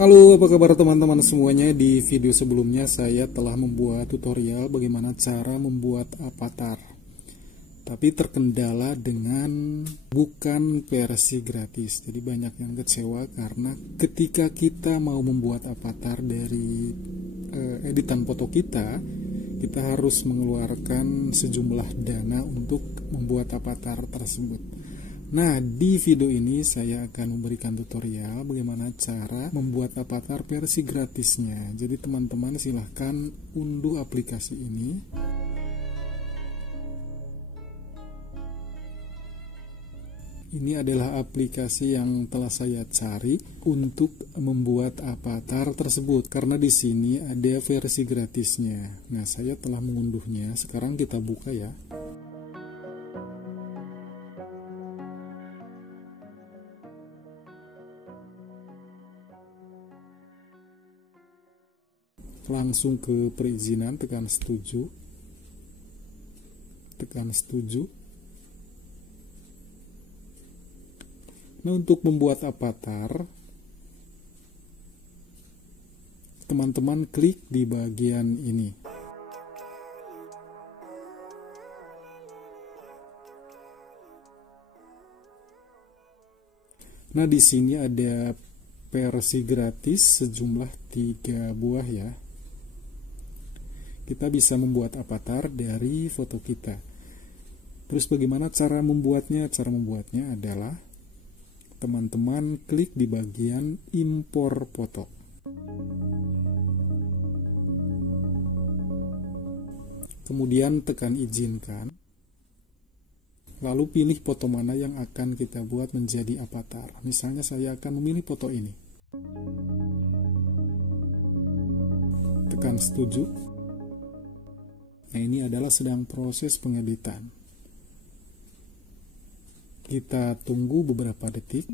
Halo, apa kabar teman-teman semuanya? Di video sebelumnya saya telah membuat tutorial bagaimana cara membuat avatar. Tapi terkendala dengan bukan versi gratis. Jadi banyak yang kecewa karena ketika kita mau membuat avatar dari editan foto kita harus mengeluarkan sejumlah dana untuk membuat avatar tersebut. Nah, di video ini saya akan memberikan tutorial bagaimana cara membuat avatar versi gratisnya. Jadi teman-teman silahkan unduh aplikasi ini. Ini adalah aplikasi yang telah saya cari untuk membuat avatar tersebut karena di sini ada versi gratisnya. Nah, saya telah mengunduhnya. Sekarang kita buka ya. Langsung ke perizinan, tekan setuju. Nah, untuk membuat avatar, teman-teman klik di bagian ini. Nah, di sini ada versi gratis sejumlah 3 buah ya. Kita bisa membuat avatar dari foto kita. Terus bagaimana cara membuatnya? Cara membuatnya adalah teman-teman klik di bagian impor foto. Kemudian tekan izinkan. Lalu pilih foto mana yang akan kita buat menjadi avatar. Misalnya saya akan memilih foto ini. Tekan setuju. Nah, ini adalah sedang proses pengeditan. Kita tunggu beberapa detik.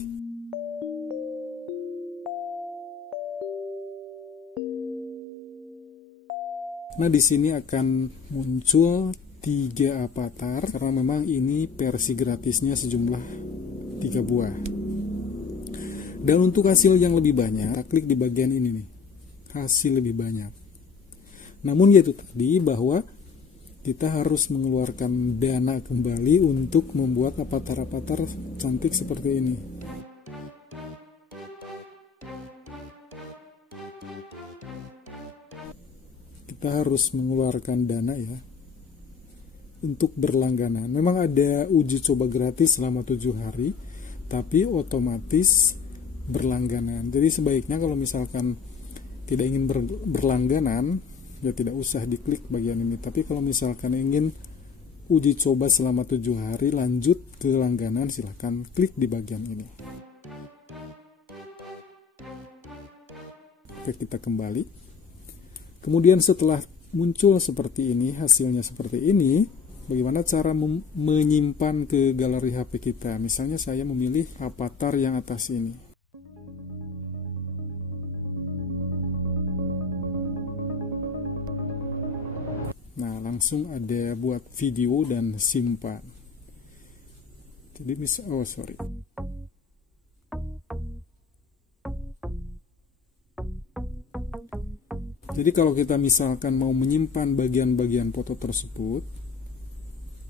Nah, di sini akan muncul 3 avatar karena memang ini versi gratisnya sejumlah 3 buah. Dan untuk hasil yang lebih banyak, kita klik di bagian ini nih. Hasil lebih banyak. Namun yaitu tadi bahwa kita harus mengeluarkan dana kembali untuk membuat avatar-avatar cantik seperti ini. Kita harus mengeluarkan dana ya untuk berlangganan. Memang ada uji coba gratis selama 7 hari, tapi otomatis berlangganan. Jadi sebaiknya kalau misalkan tidak ingin berlangganan, ya tidak usah diklik bagian ini. Tapi kalau misalkan ingin uji coba selama 7 hari lanjut ke langganan, silahkan klik di bagian ini. Oke, kita kembali. Kemudian setelah muncul seperti ini, hasilnya seperti ini, bagaimana cara menyimpan ke galeri HP kita. Misalnya saya memilih avatar yang atas ini. Nah, langsung ada buat video dan simpan. Jadi Jadi kalau kita misalkan mau menyimpan bagian-bagian foto tersebut,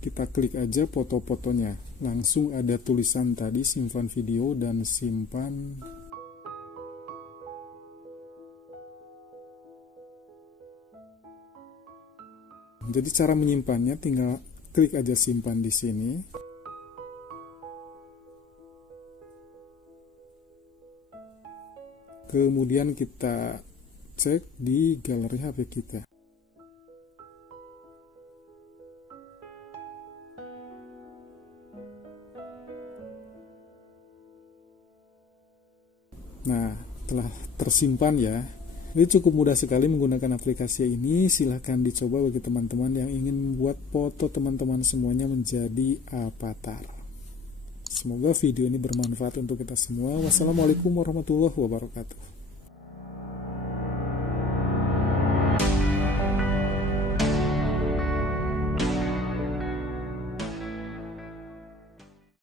kita klik aja foto-fotonya. Langsung ada tulisan tadi simpan video dan simpan. Jadi cara menyimpannya tinggal klik aja simpan di sini. Kemudian kita cek di galeri HP kita. Nah, telah tersimpan ya. Ini cukup mudah sekali menggunakan aplikasi ini. Silahkan dicoba bagi teman-teman yang ingin membuat foto teman-teman semuanya menjadi avatar. Semoga video ini bermanfaat untuk kita semua. Wassalamualaikum warahmatullahi wabarakatuh.